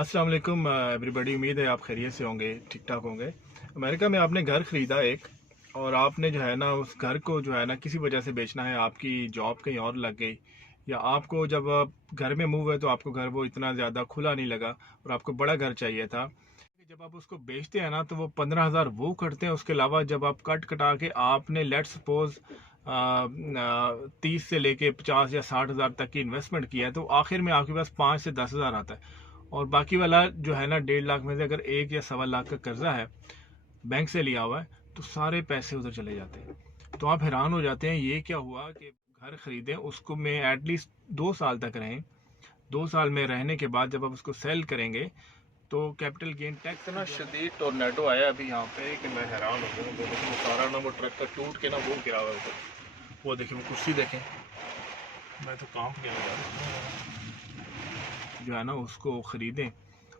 अस्सलाम वालेकुम एवरीबॉडी। उम्मीद है आप खैरियत से होंगे, ठीक ठाक होंगे। अमेरिका में आपने घर ख़रीदा एक, और आपने जो है ना उस घर को जो है ना किसी वजह से बेचना है, आपकी जॉब कहीं और लग गई, या आपको जब आप घर में मूव हुए तो आपको घर वो इतना ज़्यादा खुला नहीं लगा और आपको बड़ा घर चाहिए था। जब आप उसको बेचते हैं ना तो वो 15,000 वो कटते हैं। उसके अलावा जब आप कटा के आपने लेट सपोज 30 से लेके 50 या 60,000 तक की इन्वेस्टमेंट किया है, तो आखिर में आपके पास 5 से 10,000 आता है। और बाकी वाला जो है ना 1.5 लाख में से अगर 1 या 1.25 लाख का कर्जा है, बैंक से लिया हुआ है, तो सारे पैसे उधर चले जाते हैं। तो आप हैरान हो जाते हैं ये क्या हुआ कि घर खरीदें, उसको में एटलीस्ट 2 साल तक रहें। 2 साल में रहने के बाद जब आप उसको सेल करेंगे तो कैपिटल गेन टैक्स इतना शदीद टोर्नेडो आया अभी यहाँ पे कि मैं हैरान हो गया। वो देखो सारा ना वो ट्रक का टूट के ना वो गिरा हुआ है ऊपर। वो देखिए वो कुर्सी देखें, मैं तो काम गया जो है ना उसको ख़रीदें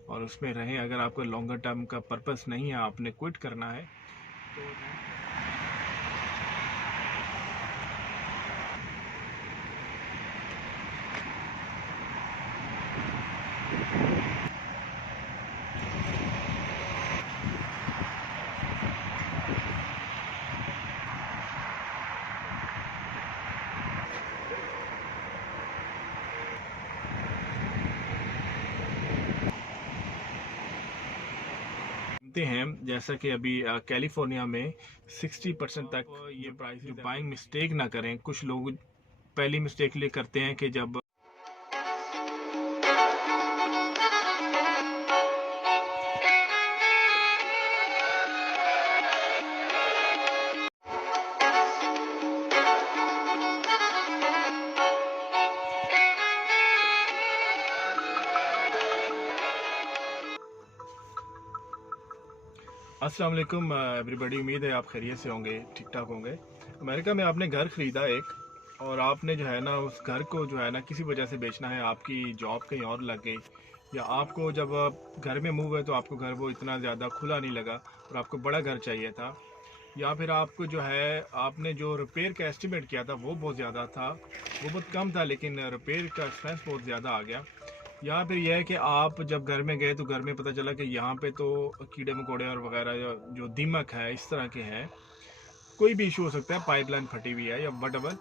और उसमें रहें। अगर आपका लॉन्गर टर्म का पर्पस नहीं है, आपने क्विट करना है तो हैं। जैसा कि अभी कैलिफोर्निया में 60% तक ये प्राइस, जो बाइंग मिस्टेक ना करें। कुछ लोग पहली मिस्टेक लिए करते हैं कि जब अस्सलाम वालेकुम एवरीबॉडी। उम्मीद है आप खैरियत से होंगे, ठीक ठाक होंगे। अमेरिका में आपने घर ख़रीदा एक, और आपने जो है ना उस घर को जो है ना किसी वजह से बेचना है, आपकी जॉब कहीं और लग गई, या आपको जब आप घर में मूव हुए तो आपको घर वो इतना ज़्यादा खुला नहीं लगा और आपको बड़ा घर चाहिए था, या फिर आपको जो है आपने जो रिपेयर का एस्टिमेट किया था वो बहुत ज़्यादा था, वो बहुत कम था, लेकिन रिपेयर का एक्सपेंस बहुत ज़्यादा आ गया। या फिर यह है कि आप जब घर में गए तो घर में पता चला कि यहाँ पे तो कीड़े मकोड़े और वगैरह जो दीमक है इस तरह के हैं। कोई भी इशू हो सकता है, पाइपलाइन फटी हुई है या वटएवर।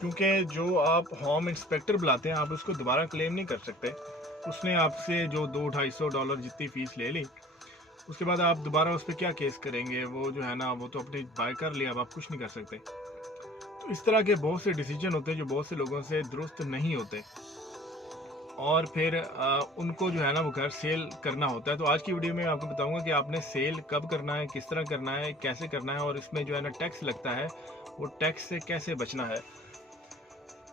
क्योंकि जो आप होम इंस्पेक्टर बुलाते हैं, आप उसको दोबारा क्लेम नहीं कर सकते। उसने आपसे जो $200-250 जितनी फ़ीस ले ली, उसके बाद आप दोबारा उस पर क्या केस करेंगे? वो जो है ना वो तो अपने बाय कर लिया, अब आप कुछ नहीं कर सकते। तो इस तरह के बहुत से डिसीजन होते हैं जो बहुत से लोगों से दुरुस्त नहीं होते, और फिर उनको जो है ना वो घर सेल करना होता है। तो आज की वीडियो में आपको बताऊंगा कि आपने सेल कब करना है, किस तरह करना है, कैसे करना है, और इसमें जो है ना टैक्स लगता है, वो टैक्स से कैसे बचना है।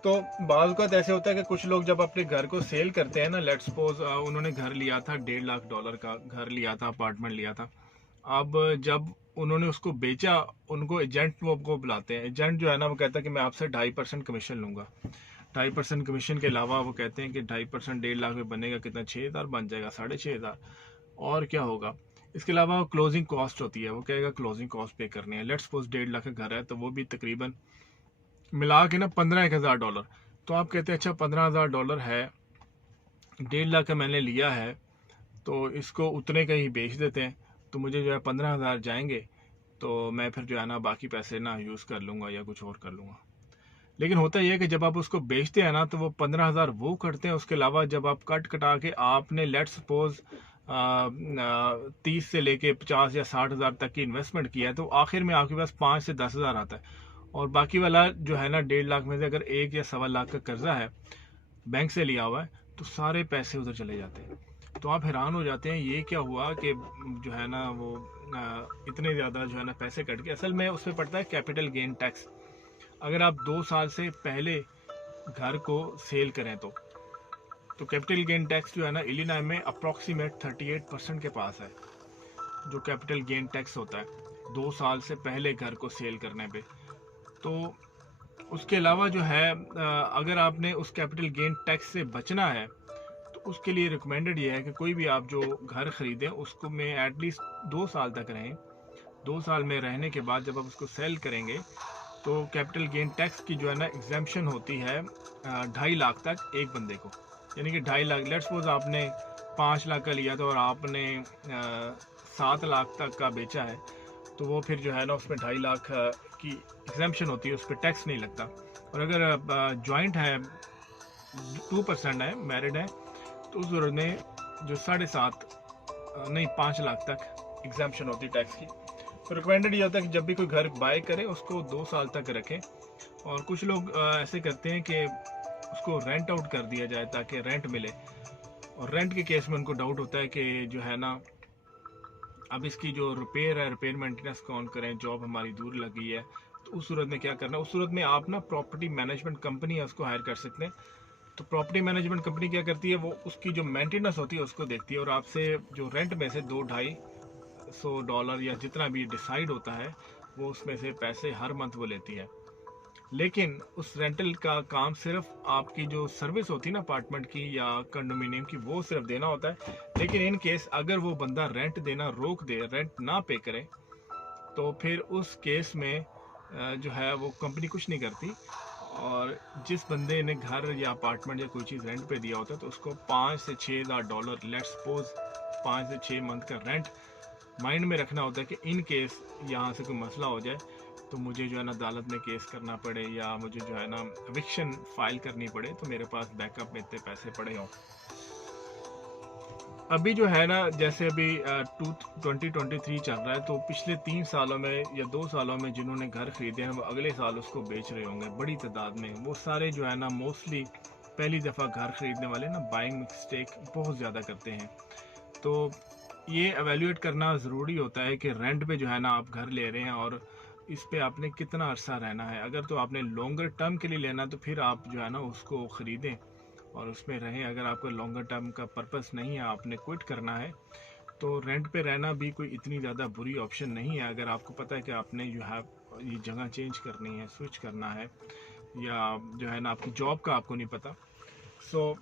तो बाज़ औक़ात ऐसे होता है कि कुछ लोग जब अपने घर को सेल करते हैं ना, लेट्स सपोज उन्होंने घर लिया था, $1.5 लाख का घर लिया था, अपार्टमेंट लिया था। अब जब उन्होंने उसको बेचा, उनको एजेंट को बुलाते हैं। एजेंट जो है ना वो कहता है कि मैं आपसे 2.5% कमीशन लूँगा। 2.5% कमीशन के अलावा वो कहते हैं कि 2.5% 1.5 लाख में बनेगा कितना, 6,000 बन जाएगा, 6,500, और क्या होगा। इसके अलावा क्लोजिंग कॉस्ट होती है, वो कहेगा क्लोजिंग कॉस्ट पे करनी है। लेट्स सपोज 1.5 लाख का घर है, तो वो भी तकरीबन मिला के ना 15,000 तो आप कहते हैं अच्छा $15,000 है, 1.5 लाख का मैंने लिया है, तो इसको उतने का ही बेच देते हैं, तो मुझे जो है 15,000 जाएंगे, तो मैं फिर जो है ना बाकी पैसे ना यूज़ कर लूँगा या कुछ और कर लूँगा। लेकिन होता यह है कि जब आप उसको बेचते हैं ना तो वो 15,000 वो कटते हैं। उसके अलावा जब आप कटा के आपने लेट सपोज 30 से लेके 50 या 60,000 तक की इन्वेस्टमेंट किया है, तो आखिर में आपके पास 5 से 10,000 आता है। और बाकी वाला जो है ना 1.5 लाख में से अगर 1 या 1.25 लाख का कर्जा है, बैंक से लिया हुआ है, तो सारे पैसे उधर चले जाते हैं। तो आप हैरान हो जाते हैं ये क्या हुआ कि जो है ना वो इतने ज़्यादा जो है ना पैसे कट गए। असल में उसमें पड़ता है कैपिटल गेन टैक्स। अगर आप 2 साल से पहले घर को सेल करें तो कैपिटल गेन टैक्स जो है ना इलिनॉय में अप्रॉक्सीमेट 38% के पास है, जो कैपिटल गेन टैक्स होता है 2 साल से पहले घर को सेल करने पे। तो उसके अलावा जो है अगर आपने उस कैपिटल गेन टैक्स से बचना है, तो उसके लिए रिकमेंडेड ये है कि कोई भी आप जो घर ख़रीदें उसको में एटलीस्ट 2 साल तक रहें। 2 साल में रहने के बाद जब आप उसको सेल करेंगे तो कैपिटल गेन टैक्स की जो है ना एग्जेम्पशन होती है 2.5 लाख तक एक बंदे को। यानी कि 2.5 लाख, लेट्स सपोज आपने 5 लाख का लिया था और आपने 7 लाख तक का बेचा है, तो वो फिर जो है ना उसमें 2.5 लाख की एग्जाम्पशन होती है, उस पर टैक्स नहीं लगता। और अगर जॉइंट है, 2% है, मैरिड है, तो उस सूरत में जो 7.5 नहीं 5 लाख तक एग्जाम्पशन होती है टैक्स की। तो रिकमेंडेड ये होता है कि जब भी कोई घर बाय करे उसको 2 साल तक रखें। और कुछ लोग ऐसे करते हैं कि उसको रेंट आउट कर दिया जाए ताकि रेंट मिले, और रेंट के केस में उनको डाउट होता है कि जो है ना अब इसकी जो रिपेयर है, रिपेयर मेंटेनेंस कौन करें, जॉब हमारी दूर लगी है, तो उस सूरत में क्या करना है? उस सूरत में आप ना प्रॉपर्टी मैनेजमेंट कंपनी है उसको हायर कर सकते हैं। तो प्रॉपर्टी मैनेजमेंट कंपनी क्या करती है, वो उसकी जो मेंटेनेंस होती है उसको देखती है, और आपसे जो रेंट में से $200-250 या जितना भी डिसाइड होता है वो उसमें से पैसे हर मंथ वो लेती है। लेकिन उस रेंटल का काम सिर्फ आपकी जो सर्विस होती है ना अपार्टमेंट की या कंडोमिनियम की, वो सिर्फ देना होता है। लेकिन इन केस अगर वो बंदा रेंट देना रोक दे, रेंट ना पे करे, तो फिर उस केस में जो है वो कंपनी कुछ नहीं करती। और जिस बंदे ने घर या अपार्टमेंट या कोई चीज़ रेंट पे दिया होता है तो उसको $5 से $6 लेट्स सपोज 5 से 6 मंथ का रेंट माइंड में रखना होता है कि इन केस यहाँ से कोई मसला हो जाए तो मुझे जो है ना अदालत में केस करना पड़े या मुझे जो है ना एविक्शन फाइल करनी पड़े, तो मेरे पास बैकअप में इतने पैसे पड़े हों। अभी जो है ना जैसे अभी 2023 चल रहा है, तो पिछले 3 सालों में या 2 सालों में जिन्होंने घर खरीदे हैं वो अगले साल उसको बेच रहे होंगे बड़ी तादाद में। वो सारे जो है ना मोस्टली पहली दफ़ा घर खरीदने वाले ना बाइंग मिस्टेक बहुत ज़्यादा करते हैं। तो ये एवेल्यूएट करना ज़रूरी होता है कि रेंट पे जो है ना आप घर ले रहे हैं और इस पे आपने कितना अरसा रहना है। अगर तो आपने लॉन्गर टर्म के लिए लेना तो फिर आप जो है ना उसको ख़रीदें और उसमें रहें। अगर आपका लॉन्गर टर्म का पर्पस नहीं है, आपने क्विट करना है, तो रेंट पे रहना भी कोई इतनी ज़्यादा बुरी ऑप्शन नहीं है। अगर आपको पता है कि आपने ये जगह चेंज करनी है, स्विच करना है, या जो है ना आपकी जॉब का आपको नहीं पता, सो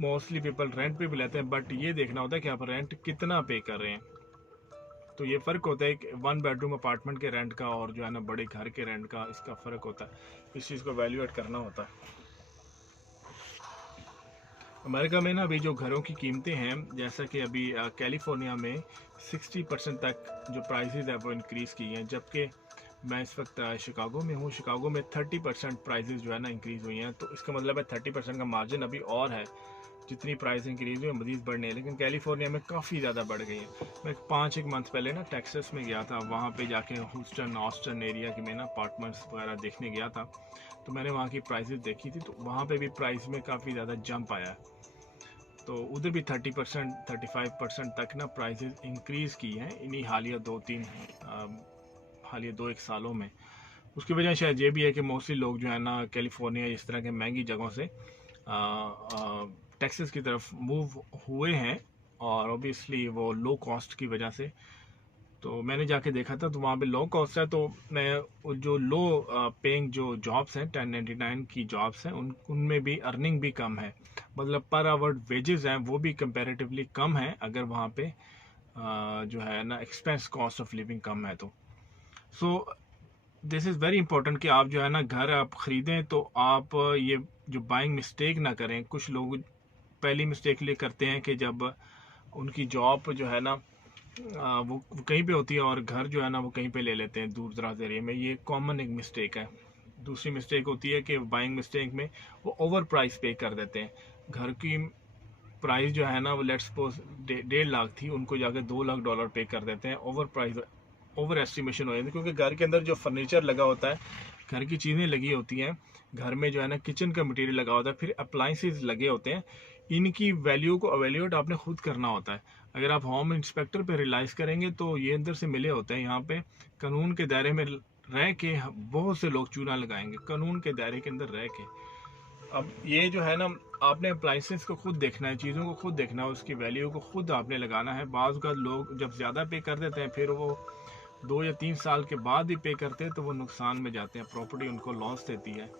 मोस्टली पीपल रेंट पे भी लेते हैं। बट ये देखना होता है कि आप रेंट कितना पे कर रहे हैं। तो ये फ़र्क होता है कि 1 बेडरूम अपार्टमेंट के रेंट का और जो है ना बड़े घर के रेंट का, इसका फ़र्क होता है। इस चीज़ को वैल्यूएट करना होता है। अमेरिका में ना अभी जो घरों की कीमतें हैं, जैसा कि अभी कैलिफोर्निया में 60% तक जो प्राइसेस है वो इंक्रीज़ की हैं, जबकि मैं इस वक्त शिकागो में हूँ। शिकागो में 30% प्राइसेस जो है ना इंक्रीज़ हुई हैं। तो इसका मतलब है 30% का मार्जिन अभी और है, जितनी प्राइस इंक्रीज़ हुई है मज़ीद बढ़ने है। लेकिन कैलिफोर्निया में काफ़ी ज़्यादा बढ़ गई है। मैं 5-1 मंथ पहले ना टेक्सास में गया था, वहाँ पे जाके ह्यूस्टन ऑस्टन एरिया के में ना अपार्टमेंट्स वगैरह देखने गया था। तो मैंने वहाँ की प्राइसेस देखी थी, तो वहाँ पे भी प्राइस में काफ़ी ज़्यादा जंप आया है। तो उधर भी 30% 35% तक ना प्राइसेस इंक्रीज़ की हैं इन्हीं हालिया 2-1 सालों में। उसकी वजह शायद ये भी है कि मोस्टली लोग जो है ना कैलिफोर्निया इस तरह के महंगी जगहों से टेक्सास की तरफ मूव हुए हैं, और ऑब्वियसली वो लो कॉस्ट की वजह से। तो मैंने जाके देखा था तो वहाँ पे लो कॉस्ट है। तो मैं जो लो पेइंग जो जॉब्स हैं 1099 की जॉब्स हैं उनमें भी अर्निंग भी कम है, मतलब पर आवर वेजेस हैं वो भी कंपैरेटिवली कम है अगर वहाँ पे जो है ना एक्सपेंस कॉस्ट ऑफ लिविंग कम है। तो so this is very important कि आप जो है ना घर आप ख़रीदें तो आप ये जो बाइंग मिस्टेक ना करें। कुछ लोग पहली मिस्टेक ये करते हैं कि जब उनकी जॉब जो है ना वो कहीं पे होती है और घर जो है ना वो कहीं पे ले लेते हैं दूर दराज एरिया में। ये कॉमन एक मिस्टेक है। दूसरी मिस्टेक होती है कि बाइंग मिस्टेक में वो ओवर प्राइस पे कर देते हैं। घर की प्राइस जो है ना वो लेट्स सपोज 1.5 लाख थी, उनको जाकर $2 लाख पे कर देते हैं। ओवर प्राइस, ओवर एस्टिमेशन हो जाती है, क्योंकि घर के अंदर जो फर्नीचर लगा होता है, घर की चीज़ें लगी होती हैं, घर में जो है ना किचन का मटेरियल लगा होता है, फिर अप्लाइंसेस लगे होते हैं, इनकी वैल्यू को एवेल्यूएट आपने खुद करना होता है। अगर आप होम इंस्पेक्टर पे रिलाइज करेंगे तो ये अंदर से मिले होते हैं। यहाँ पे कानून के दायरे में रह के बहुत से लोग चूना लगाएंगे, कानून के दायरे के अंदर रह के। अब ये जो है ना आपने अप्लाइंसेस को खुद देखना है, चीज़ों को खुद देखना है, उसकी वैल्यू को खुद आपने लगाना है। बाज़ का लोग जब ज़्यादा पे कर देते हैं फिर वो 2 या 3 साल के बाद ही पे करते हैं तो वो नुकसान में जाते हैं, प्रॉपर्टी उनको लॉस देती है।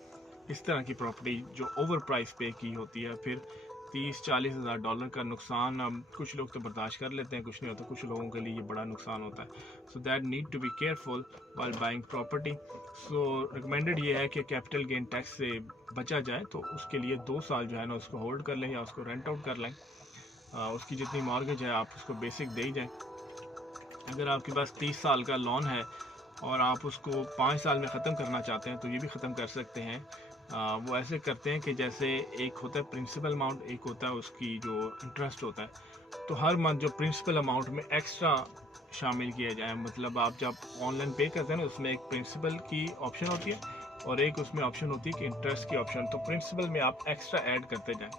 इस तरह की प्रॉपर्टी जो ओवर प्राइस पे की होती है, फिर 30-40 हज़ार डॉलर का नुकसान कुछ लोग तो बर्दाश्त कर लेते हैं, कुछ नहीं होता, कुछ लोगों के लिए ये बड़ा नुकसान होता है। So that need to be careful while buying property. So recommended ये है कि कैपिटल गेन टैक्स से बचा जाए, तो उसके लिए 2 साल जो है ना उसको होल्ड कर लें या उसको रेंट आउट कर लें। उसकी जितनी मॉर्गेज है आप उसको बेसिक दे ही जाएँ। अगर आपके पास 30 साल का लोन है और आप उसको 5 साल में ख़त्म करना चाहते हैं तो ये भी ख़त्म कर सकते हैं। वो ऐसे करते हैं कि जैसे एक होता है प्रिंसिपल अमाउंट, एक होता है उसकी जो इंटरेस्ट होता है। तो हर मंथ जो प्रिंसिपल अमाउंट में एक्स्ट्रा शामिल किया जाए, मतलब आप जब ऑनलाइन पे करते हैं ना उसमें एक प्रिंसिपल की ऑप्शन होती है और एक उसमें ऑप्शन होती है कि इंटरेस्ट की ऑप्शन। तो प्रिंसिपल में आप एक्स्ट्रा ऐड करते जाएँ।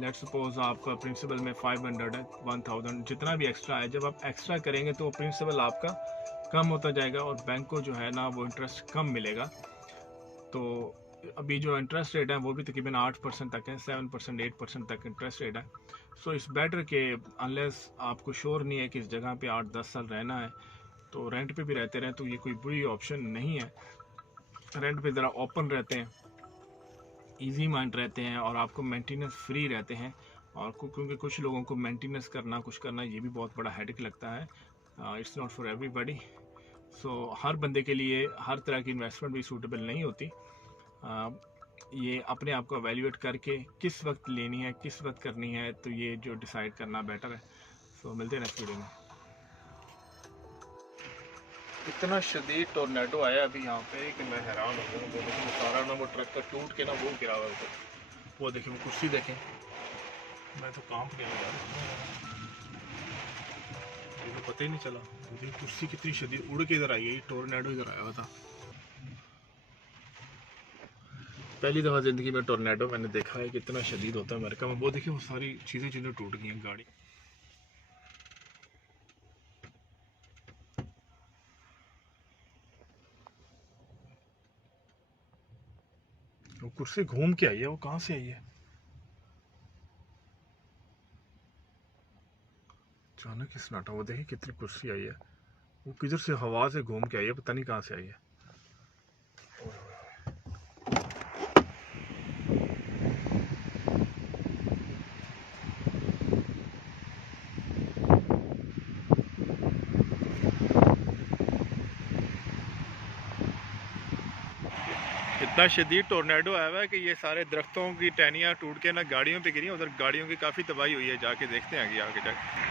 लेट्स सपोज आपका प्रिंसिपल में 500 है, 1000 जितना भी एक्स्ट्रा है, जब आप एक्स्ट्रा करेंगे तो प्रिंसिपल आपका कम होता जाएगा और बैंक को जो है ना वो इंटरेस्ट कम मिलेगा। तो अभी जो इंटरेस्ट रेट है वो भी तकरीबन 8% तक है, 7% 8% तक इंटरेस्ट रेट है। सो इट्स बेटर कि अनलेस आपको श्योर नहीं है कि इस जगह पे 8-10 साल रहना है तो रेंट पे भी रहते रहें, तो ये कोई बुरी ऑप्शन नहीं है। रेंट पे ज़रा ओपन रहते हैं, इजी माइंड रहते हैं और आपको मेंटेनेंस फ्री रहते हैं। और क्योंकि कुछ लोगों को मेंटेनेंस करना, कुछ करना, ये भी बहुत बड़ा हेडेक लगता है। It's not for everybody. So हर बंदे के लिए हर तरह की इन्वेस्टमेंट भी सूटेबल नहीं होती। ये अपने आप को एवेल्यूएट करके किस वक्त लेनी है, किस वक्त करनी है, तो ये जो डिसाइड करना बेटर है। सो मिलते हैं नेक्स्ट वीडियो में। इतना शदीद टोर्नेडो आया अभी यहाँ पे कि मैं हैरान हो गया। वो देखिए सारा ना वो ट्रक का टूट के ना वो गिरा हुआ ऊपर। वो देखिए वो कुर्सी देखें, मैं तो कांप गया यार, मुझे तो पता ही नहीं चला। मुझे कुर्सी कितनी शदीद उड़ के इधर आई है, टोर्नेडो इधर आया हुआ था। पहली दफ़ा ज़िंदगी में टोर्नेडो मैंने देखा है कि इतना शदीद होता है अमेरिका में। वो देखिए वो सारी चीज़ें टूट गई हैं, गाड़ी। वो कुर्सी घूम के आई है, वो कहाँ से आई है? अचानक ही सन्नाटा। वो देखिए कितनी कुर्सी आई है, वो किधर से हवा से घूम के आई है, पता नहीं कहाँ से आई है। इतना शदीद टोर्नेडो आया हुआ है कि ये सारे दरख्तों की टहनियाँ टूट के ना गाड़ियों पे गिरी। उधर गाड़ियों की काफ़ी तबाही हुई है, जाके देखते हैं आगे जाके।